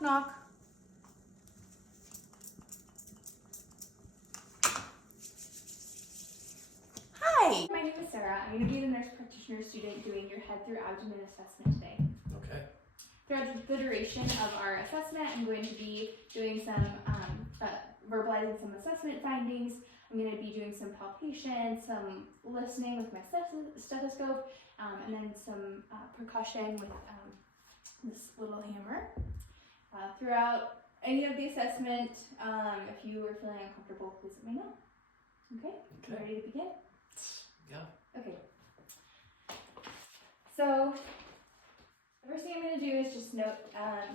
Knock, knock. Hi. My name is Sarah. I'm going to be the nurse practitioner student doing your head through abdomen assessment today. Okay. Throughout the duration of our assessment, I'm going to be doing some, verbalizing some assessment findings. I'm going to be doing some palpation, some listening with my stethoscope, and then some percussion with this little hammer. Throughout any of the assessment, if you are feeling uncomfortable, please let me know. Okay? You ready to begin? Yeah. Okay. So, the first thing I'm going to do is just note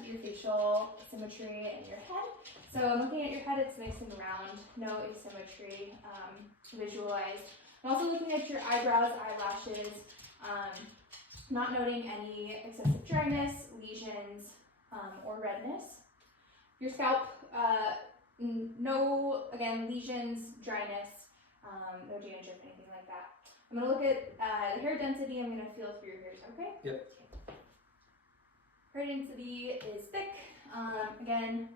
your facial symmetry in your head. So I'm looking at your head, it's nice and round, no asymmetry visualized. I'm also looking at your eyebrows, eyelashes, not noting any excessive dryness, lesions, or redness. Your scalp, no, again, lesions, dryness, no dandruff, anything like that. I'm going to look at the hair density, I'm going to feel through your hairs, okay? Yep. Hair density is thick. Again,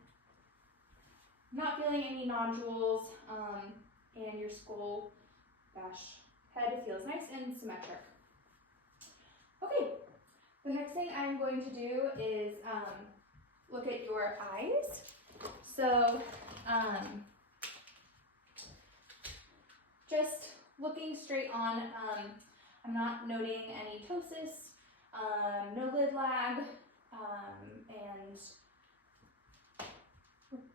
not feeling any nodules, and your skull head feels nice and symmetric. Okay, the next thing I'm going to do is look at your eyes. So, just looking straight on, I'm not noting any ptosis, no lid lag, and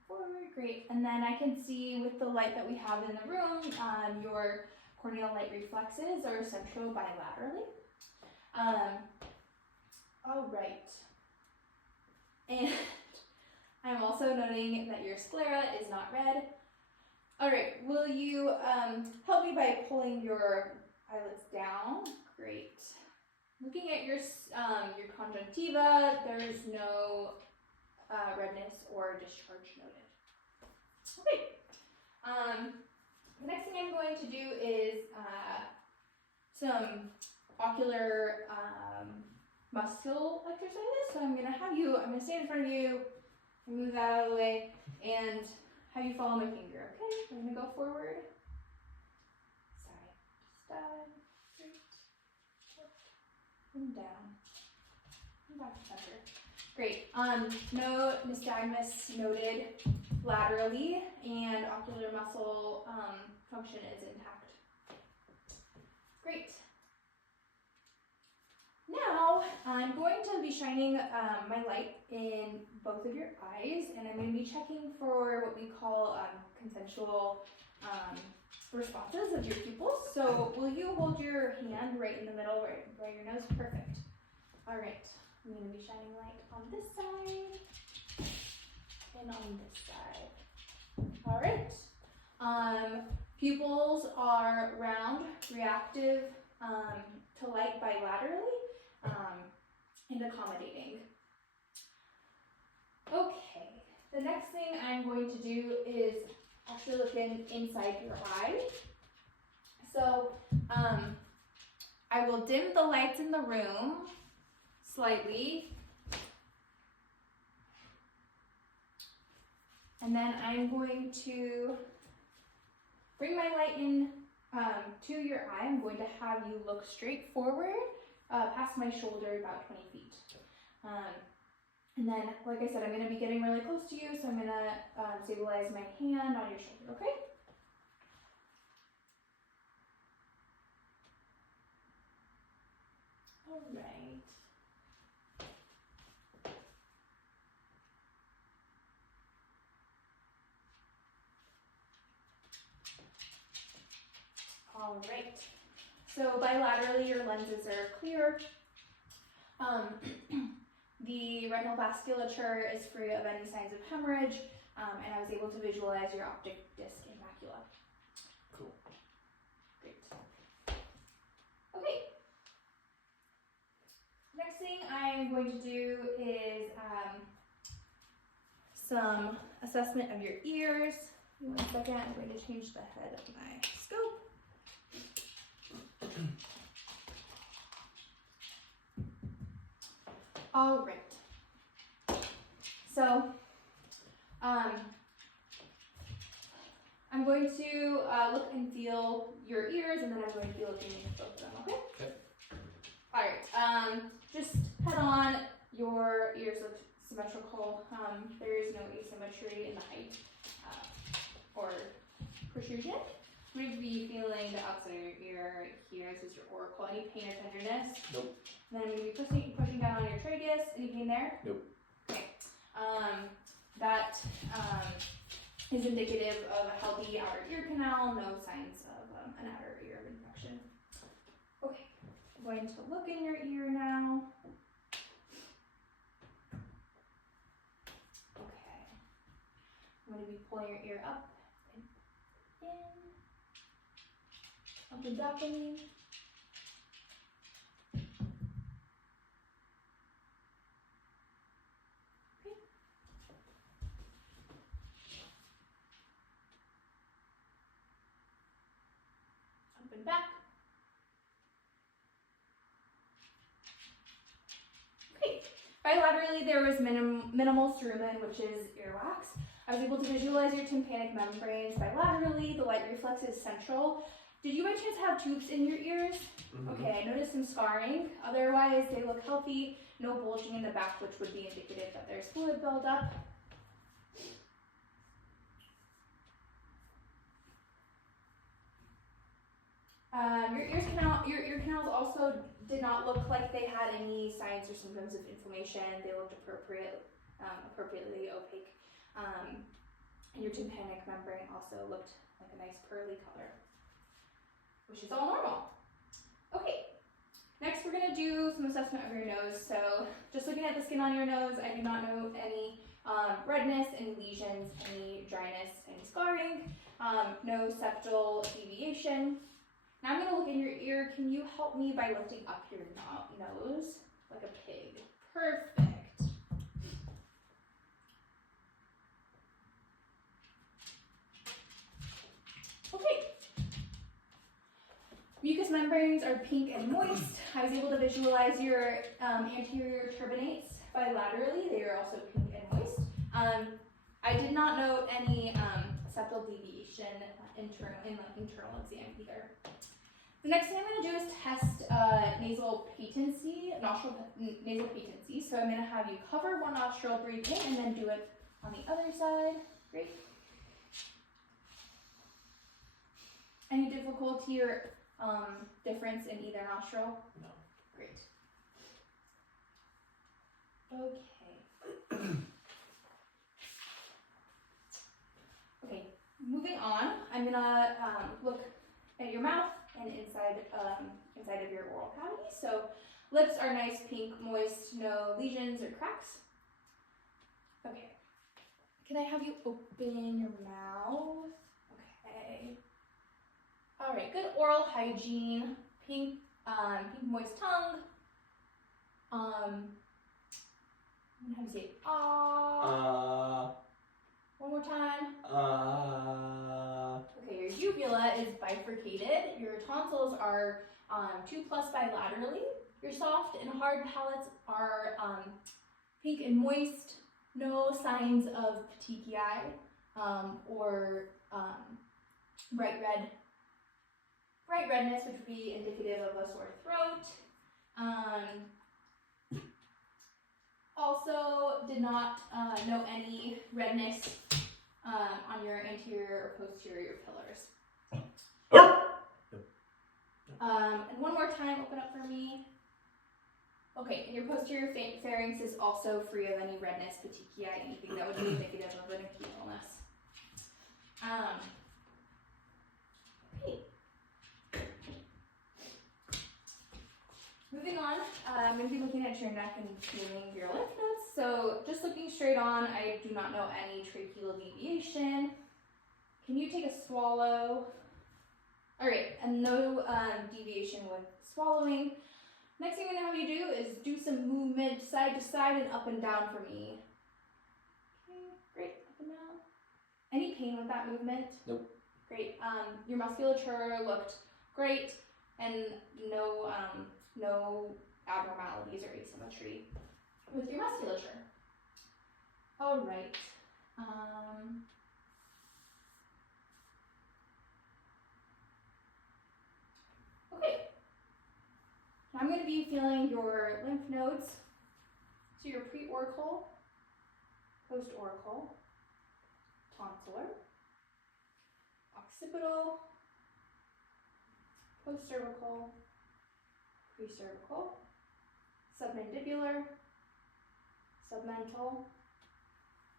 forward, great. And then I can see with the light that we have in the room, your corneal light reflexes are central bilaterally. All right. And I'm also noting that your sclera is not red. All right, will you help me by pulling your eyelids down? Great. Looking at your conjunctiva, there's no redness or discharge noted. Okay. The next thing I'm going to do is some ocular muscle exercises. So I'm going to stand in front of you, move that out of the way, and have you follow my finger, okay? I'm going to go forward. Side, straight, and down, and back to center. Great. No nystagmus noted laterally, and ocular muscle function is intact. Great. Now, I'm going to be shining my light in both of your eyes, and I'm going to be checking for what we call consensual responses of your pupils. So, will you hold your hand right in the middle, right by your nose? Perfect. All right. I'm going to be shining light on this side and on this side. All right. Pupils are round, reactive to light bilaterally, and accommodating. Okay, the next thing I'm going to do is actually look inside your eye. So I will dim the lights in the room slightly. And then I'm going to bring my light in to your eye. I'm going to have you look straight forward, past my shoulder, about 20 feet. And then, like I said, I'm going to be getting really close to you, so I'm going to stabilize my hand on your shoulder, okay? All right. All right. So bilaterally, your lenses are clear. The retinal vasculature is free of any signs of hemorrhage, and I was able to visualize your optic disc and macula. Cool. Great. Okay. Next thing I'm going to do is some assessment of your ears. Give me 1 second, I'm going to change the head of my scope. All right. So, I'm going to look and feel your ears, and then I'm going to be looking at both of them, okay? Okay. Alright, just head on. Your ears look symmetrical. There is no asymmetry in the height or protrusion. I'm going to be feeling the outside of your ear right here. This is your auricle. Any pain or tenderness? Nope. And then I'm going to be pushing down on your tragus. Any pain there? Nope. Okay. That is indicative of a healthy outer ear canal. No signs of an outer ear infection. Okay. I'm going to look in your ear now. Okay. I'm going to be pulling your ear up and in. Up and down. Okay. Up and back. Okay. Bilaterally, there was minimal cerumen, which is earwax. I was able to visualize your tympanic membranes bilaterally. The light reflex is central. Did you by chance have tubes in your ears? Mm-hmm. Okay, I noticed some scarring. Otherwise, they look healthy. No bulging in the back, which would be indicative that there's fluid buildup. Your ear canals also did not look like they had any signs or symptoms of inflammation. They looked appropriately opaque. And your tympanic membrane also looked like a nice pearly color, which is all normal. Okay, next we're gonna do some assessment of your nose. So just looking at the skin on your nose, I do not note any redness, any lesions, any dryness, any scarring, no septal deviation. Now I'm gonna look in your ear. Can you help me by lifting up your nose like a pig? Perfect. Okay. Mucous membranes are pink and moist. I was able to visualize your anterior turbinates bilaterally. They are also pink and moist. I did not note any septal deviation in the internal exam either. The next thing I'm going to do is test nasal patency. So I'm going to have you cover one nostril, breathe in, and then do it on the other side. Great. Any difficulty or difference in either nostril? No. Great. Okay. Okay, moving on, I'm gonna look at your mouth and inside of your oral cavity. So lips are nice, pink, moist, no lesions or cracks. Okay. Can I have you open your mouth? Okay. All right, good oral hygiene. Pink, moist tongue. I'm gonna have you say ah. One more time. Okay, your uvula is bifurcated. Your tonsils are 2+ bilaterally. Your soft and hard palates are pink and moist. No signs of petechiae or bright redness, which would be indicative of a sore throat. Also did not note any redness on your anterior or posterior pillars. And one more time, open up for me. Okay, and your posterior pharynx is also free of any redness, petechiae, anything that would be indicative of an acute illness. Okay. Moving on, I'm going to be looking at your neck and feeling your lymph nodes. So just looking straight on, I do not know any tracheal deviation. Can you take a swallow? All right, and no deviation with swallowing. Next thing I'm going to have you do is do some movement side to side and up and down for me. Okay, great, up and down. Any pain with that movement? Nope. Great. Your musculature looked great, and no abnormalities or asymmetry with your musculature. All right. Okay. Now I'm going to be feeling your lymph nodes. So your pre-auricle, post-auricle, tonsillar, occipital, post-cervical, pre-cervical, submandibular, submental,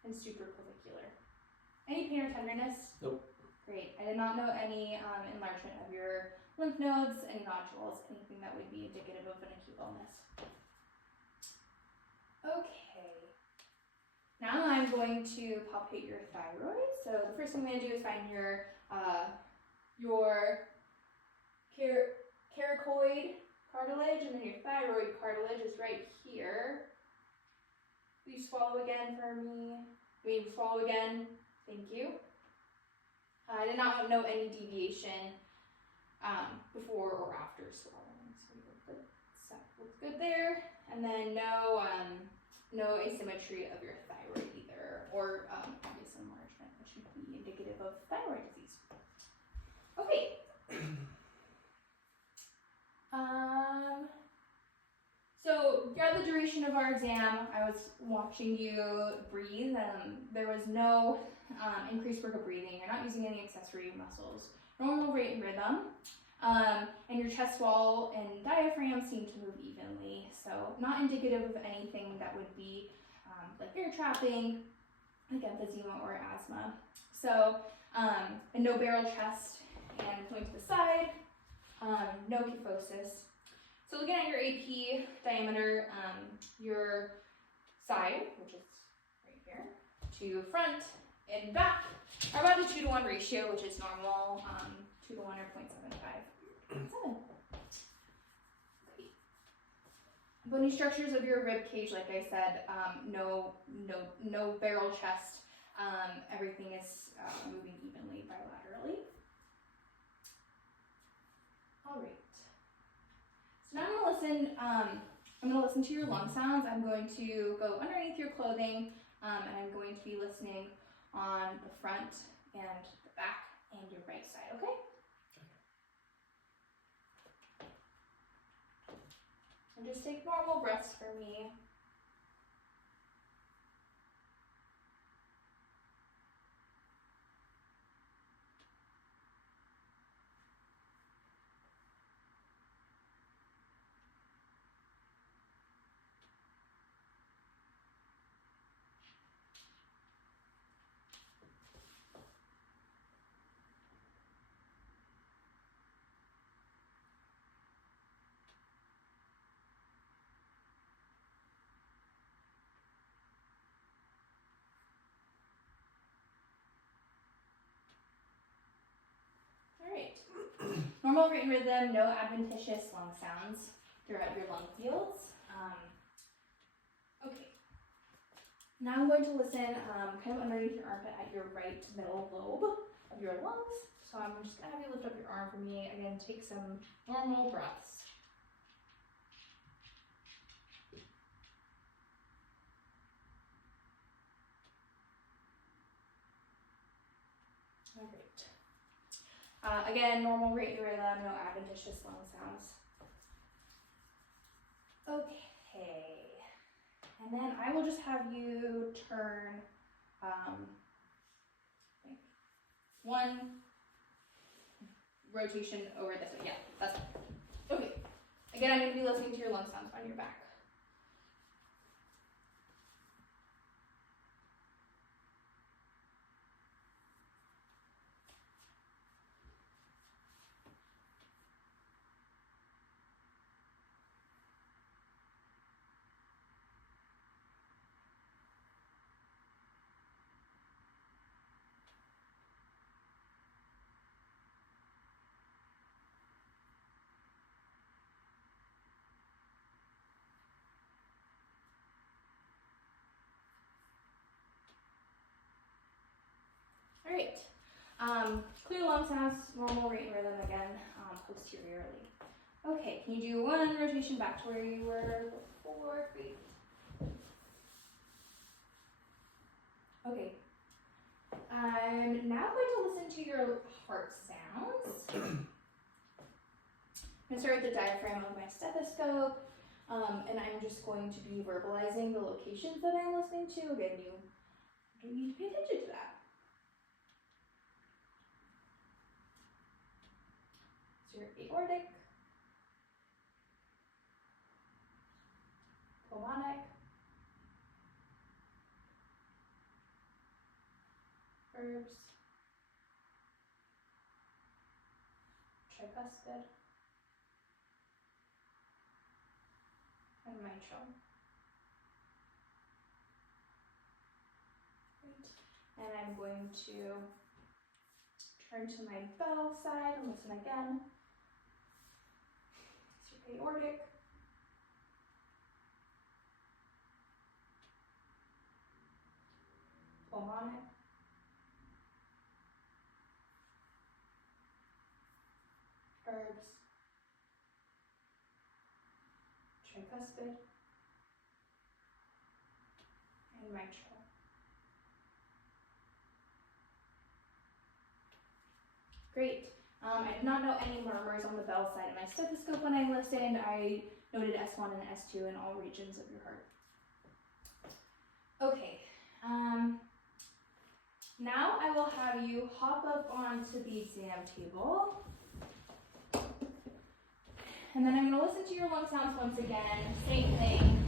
and supraclavicular. Any pain or tenderness? Nope. Great. I did not know any enlargement of your lymph nodes, any nodules, anything that would be indicative of an acute illness. Okay. Now I'm going to palpate your thyroid. So the first thing I'm going to do is find your caracoid cartilage, and then your thyroid cartilage is right here. Will you swallow again for me? Will you swallow again? Thank you. I did not know any deviation before or after swallowing, so we look good. So looks good there, and then no asymmetry of your thyroid either, or obvious enlargement, which would be indicative of thyroid disease. Okay. So throughout the duration of our exam, I was watching you breathe. There was no increased work of breathing. You're not using any accessory muscles. Normal rate and rhythm. And your chest wall and diaphragm seem to move evenly. So not indicative of anything that would be like air trapping, like emphysema or asthma. So and no barrel chest and going to the side. No kyphosis. So looking at your AP diameter, your side, which is right here, to front and back, are about a 2-to-1 ratio, which is normal, 2 to 1 or 0.75. 7. Great. Bony structures of your rib cage, like I said, no barrel chest. Everything is moving evenly bilaterally. All right. So now I'm going to listen to your lung sounds. I'm going to go underneath your clothing, and I'm going to be listening on the front and the back and your right side, okay? And just take normal breaths for me. Alright. Normal rate and rhythm, no adventitious lung sounds throughout your lung fields. Okay. Now I'm going to listen kind of underneath your armpit at your right middle lobe of your lungs. So I'm just going to have you lift up your arm for me. Again, take some normal breaths. All right. Again, normal rate and rhythm, no adventitious lung sounds. Okay. And then I will just have you turn one rotation over this way. Yeah, that's fine. Okay. Again, I'm going to be listening to your lung sounds on your back. Alright, clear lung sounds, normal rate and rhythm again, posteriorly. Okay, can you do one rotation back to where you were before? Great. to your heart sounds. I'm going to start with the diaphragm of my stethoscope, and I'm just going to be verbalizing the locations that I'm listening to. Again, you don't need to pay attention to that. So your aortic, pulmonic, verbs, tricuspid, and mitral. Great. And I'm going to turn to my bell side and listen again. It's your aortic, pulmonic, verbs, tricuspid, and mitral. Great. I did not know any murmurs on the bell side of my stethoscope when I listened. I noted S1 and S2 in all regions of your heart. Okay. Now I will have you hop up onto the exam table. And then I'm going to listen to your lung sounds once again. Same thing.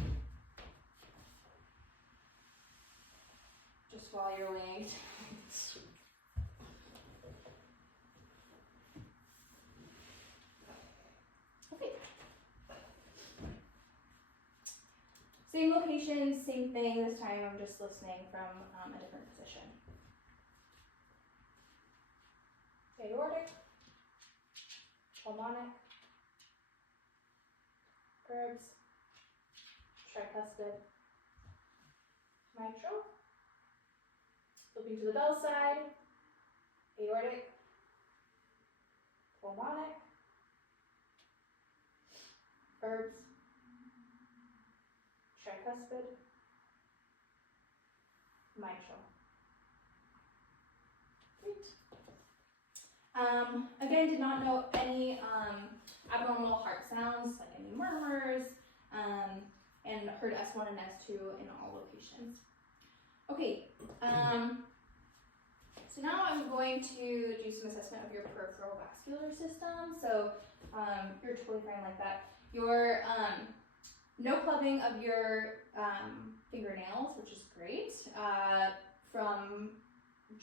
Just while you're waiting. Okay. Same location, same thing. This time I'm just listening from a different position. Aortic, pulmonic, verbs, tricuspid, mitral. Flipping to the bell side, aortic, pulmonic, verbs, tricuspid, mitral. Great. Again, did not know any abnormal heart sounds, like any murmurs, and heard S1 and S2 in all locations. Okay, so now I'm going to do some assessment of your peripheral vascular system. So you're totally fine like that. Your no clubbing of your fingernails, which is great. From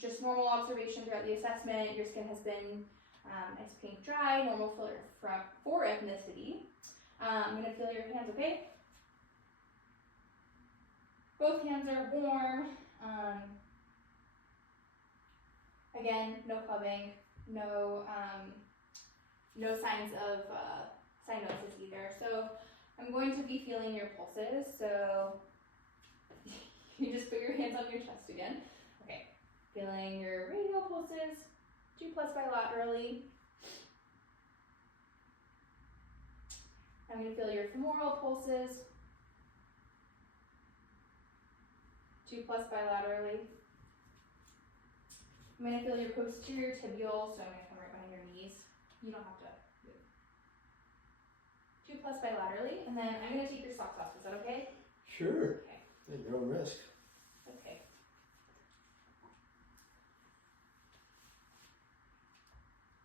just normal observation throughout the assessment, your skin has been nice pink dry, normal for ethnicity. I'm going to feel your hands, okay? Both hands are warm. Again, no clubbing, no signs of cyanosis either. So I'm going to be feeling your pulses. So you just put your hands on your chest again. Okay, feeling your radial pulses, 2+ bilaterally. I'm going to feel your femoral pulses, 2+ bilaterally. I'm going to feel your posterior tibial, so I'm going to come right behind your knees. You don't have to move. 2+ bilaterally, and then I'm going to take your socks off. Is that okay? Sure. Okay. At your own risk. Okay.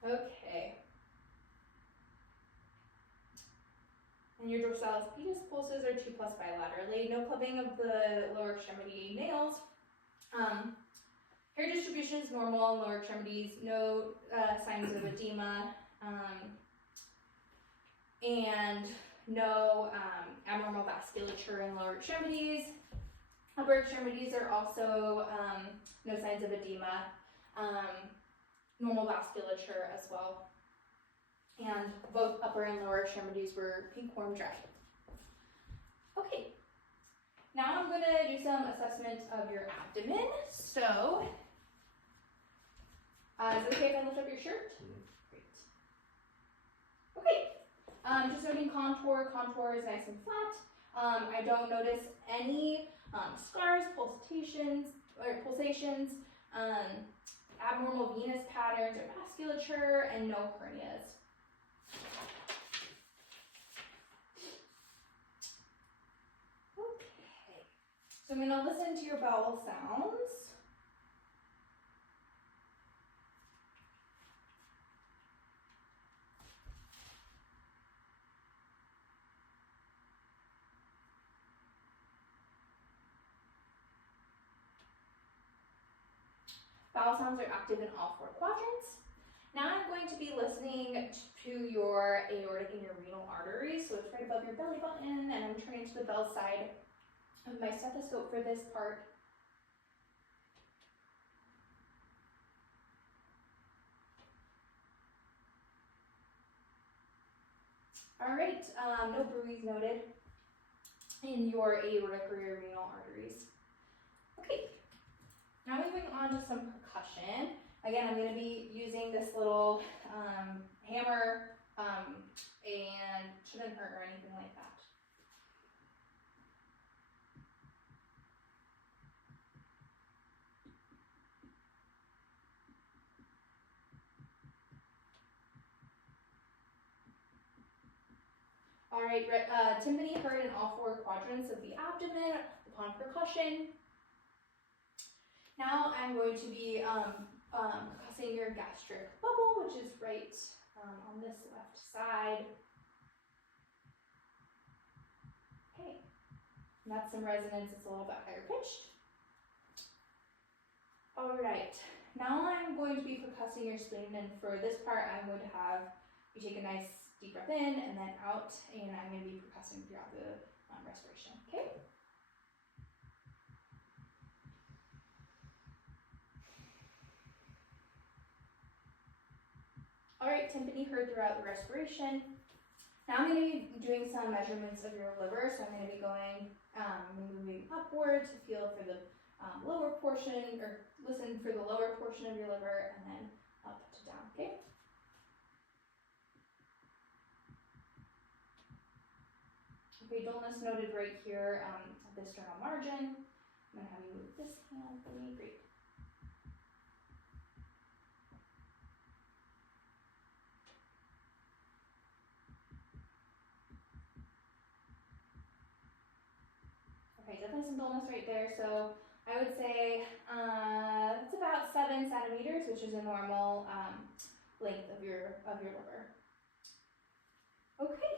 Okay. And your dorsalis pedis pulses are 2+ bilaterally. No clubbing of the lower extremity nails. Hair distribution is normal in lower extremities. No signs of edema. And no abnormal vasculature in lower extremities. Upper extremities are also no signs of edema. Normal vasculature as well. And both upper and lower extremities were pink, warm, dry. Okay, now I'm going to do some assessment of your abdomen. So, is it okay if I lift up your shirt? Great. Okay, just noting contour. Contour is nice and flat. I don't notice any scars, pulsations, abnormal venous patterns or vasculature, and no hernias. Okay, so I'm going to listen to your bowel sounds. Bowel sounds are active in all 4 quadrants. Now I'm going to be listening to your aortic and your renal arteries, so it's right above your belly button, and I'm turning to the bell side of my stethoscope for this part. All right, no bruise noted in your aortic or your renal arteries. Okay, now moving on to some percussion. Again, I'm going to be using this little hammer and shouldn't hurt or anything like that. All right, timpani heard in all 4 quadrants of the abdomen upon percussion. Now I'm going to be percussing your gastric bubble, which is right on this left side. Okay, and that's some resonance. It's a little bit higher pitched. All right, now I'm going to be percussing your spleen, and for this part, I'm going to have you take a nice deep breath in and then out, and I'm going to be percussing throughout the respiration. Okay. All right, timpani heard throughout the respiration. Now I'm going to be doing some measurements of your liver, so I'm going to be going, moving upward to feel for the lower portion, or listen for the lower portion of your liver, and then up to down, okay? Okay, dullness noted right here at the sternal margin. I'm going to have you move this hand for me, great. Okay, definitely some dullness right there. So I would say it's about 7 centimeters, which is a normal length of your liver. Okay,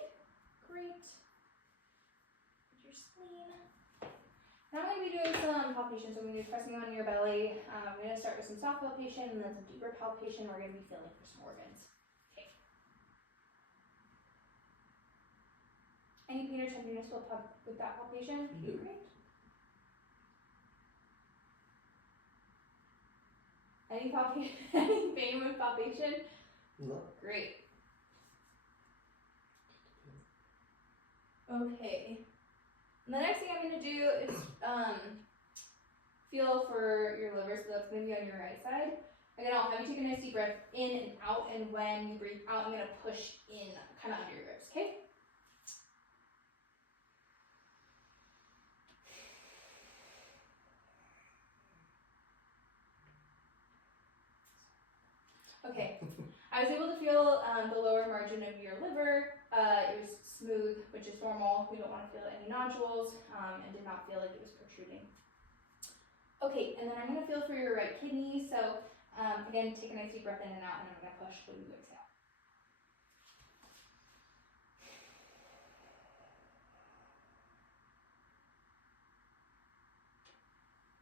great. Put your spleen. Now I'm going to be doing some palpation. So I'm going to be pressing on your belly. I'm going to start with some soft palpation and then some deeper palpation. We're going to be feeling for some organs. Okay. Any pain or tenderness with that palpation? No. Great. Any pain with palpation? No. Great. Okay. And the next thing I'm going to do is feel for your liver, so that's going to be on your right side. Again, I'll have you take a nice deep breath in and out, and when you breathe out, I'm going to push in kind of under your ribs, okay? Okay, I was able to feel the lower margin of your liver. It was smooth, which is normal. We don't want to feel any nodules, and did not feel like it was protruding. Okay, and then I'm going to feel for your right kidney. So again, take a nice deep breath in and out, and I'm going to push when you exhale.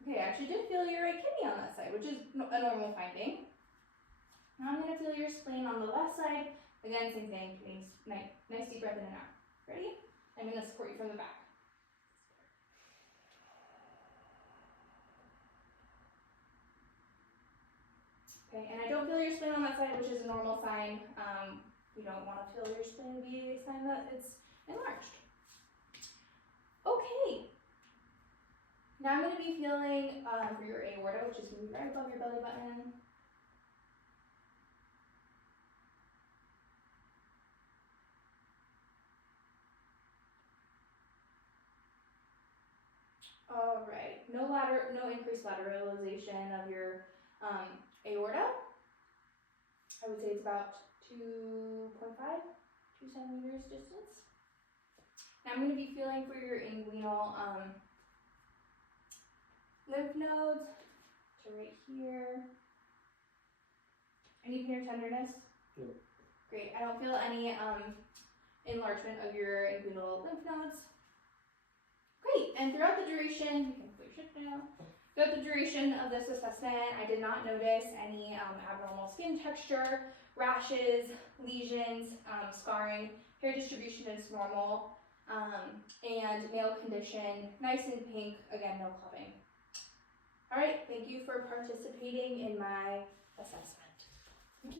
Okay, I actually did feel your right kidney on that side, which is a normal finding. Now I'm going to feel your spleen on the left side. Again, same thing, nice deep breath in and out. Ready? I'm going to support you from the back. Okay, and I don't feel your spleen on that side, which is a normal sign. You don't want to feel your spleen be a sign that it's enlarged. Okay. Now I'm going to be feeling for your aorta, which is going to be right above your belly button. All right, no increased lateralization of your Aorta, I would say it's about 2.5, 2 centimeters distance. Now I'm going to be feeling for your inguinal lymph nodes to right here. Any pain or tenderness? Yep. Great. I don't feel any enlargement of your inguinal lymph nodes. Great. And throughout the duration, you can put your shit down. Throughout the duration of this assessment, I did not notice any abnormal skin texture, rashes, lesions, scarring. Hair distribution is normal, and male condition, nice and pink. Again, no clubbing. All right. Thank you for participating in my assessment.